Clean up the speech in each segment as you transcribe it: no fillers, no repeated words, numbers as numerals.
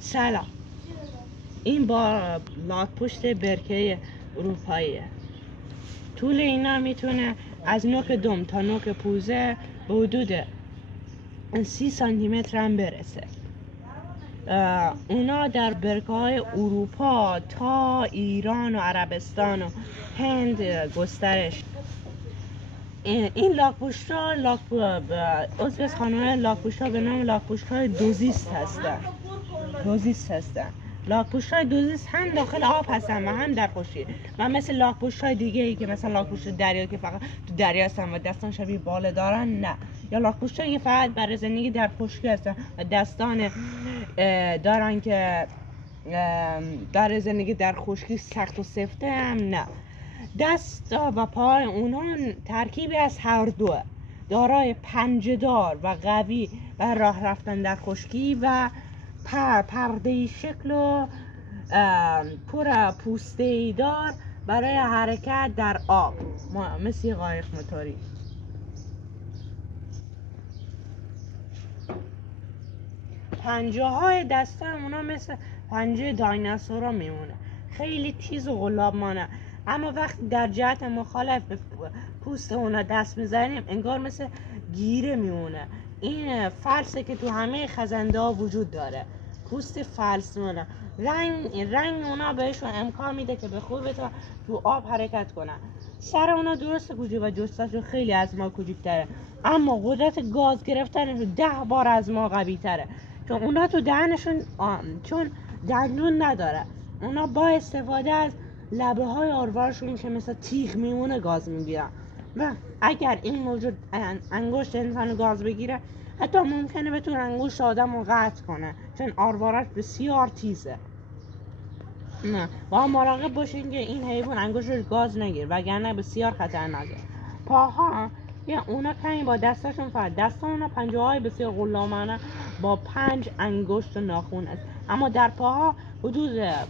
سلام. این با لاک‌پشت برکه اروپاییه. طول اینا میتونه از نوک دم تا نوک پوزه به حدود 30 سانتی متر هم برسه. اونا در برکه‌های اروپا تا ایران و عربستان و هند گسترش. این لاک‌پشت‌ها عضو از خانواده لاک‌پشت‌ها به نام لاک‌پشت‌های دوزیست هستن. لاک‌پشت‌های دوزیست هم داخل آب هستن و هم در خشکی، و مثل لاک‌پشت‌های دیگه‌ای که مثلا لاک‌پشت دریا که فقط تو دریا هستن و دستان شبیه باله دارن، نه. یا لاک‌پشت‌هایی که فقط برای زندگی در خشکی هستن و دستان دارن که برای زندگی در خشکی سخت و سفته هم نه. دست و پای اونها ترکیبی از هر دوه، دارای پنجه‌دار و قوی و راه رفتن در خشکی و پرده‌ای شکل و پر پوسته‌ای دار برای حرکت در آب، مثل قایق موتوری. پنجه‌های دسته اونا مثل پنجه دایناسورا میمونه، خیلی تیز و قلاب‌مانه، اما وقتی در جهت مخالف به پوست اونا دست میزنیم انگار مثل گیره میمونه. این فلسه که تو همه خزنده ها وجود داره، پوست فلس مونه. رنگ اونا بهشون امکان میده که به خوبی تو آب حرکت کنن. سر اونا درست کوچیک و جثه‌شون خیلی از ما کوچیک‌تره، اما قدرت گاز گرفتنشون 10 بار از ما قوی تره، چون اونا تو دهنشون چون دندون نداره، اونا با استفاده از لبه های آروارشون که مثل تیغ میمونه گاز میگیرن، و اگر این موجود انگشت انسان گاز بگیره حتی ممکنه بتونه انگشت آدم رو قطع کنه، چون آروارش بسیار تیزه. نه، با مراقب باشین که این حیوان انگشت رو گاز نگیر، وگرنه بسیار خطرناکه. پاها اونا کمی با دستاشون فرق. دستان اونا پنجه‌های بسیار غلامانه با 5 انگشت و ناخن است، اما در پاها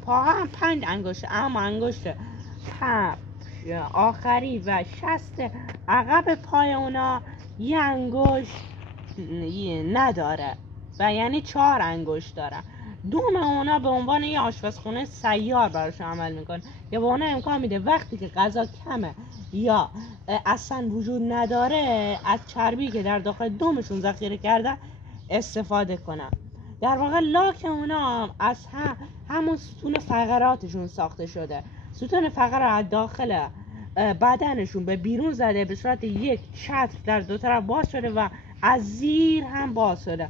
هم 5 انگشت، اما انگشت آخری و شست عقب پای اونا یه انگشت نداره و یعنی 4 انگشت داره. دوم اونا به عنوان یه آشپزخونه سیار براشون عمل میکنه که به اونا امکان میده وقتی که غذا کمه یا اصلا وجود نداره از چربی که در داخل دومشون ذخیره کرده استفاده کنن. در واقع لاک اونا از همون ستون فقراتشون ساخته شده. ستون فقرات داخل بدنشون به بیرون زده به صورت یک چتر در دو طرف باز شده و از زیر هم باز شده.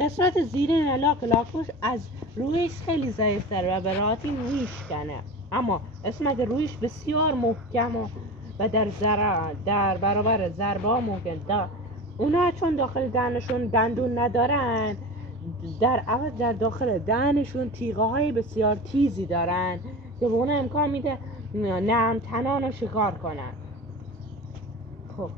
قسمت زیرین لاک‌پشت از رویش خیلی ضعیف‌تره و به راحتی رویش کنه، اما قسمت رویش بسیار محکم و در برابر ضربه ها ممکن دار. اونا چون داخل دهنشون دندون ندارن، در عوض در داخل دهنشون تیغه های بسیار تیزی دارن که به اونا امکان میده نرم تنان رو شکار کنن. خب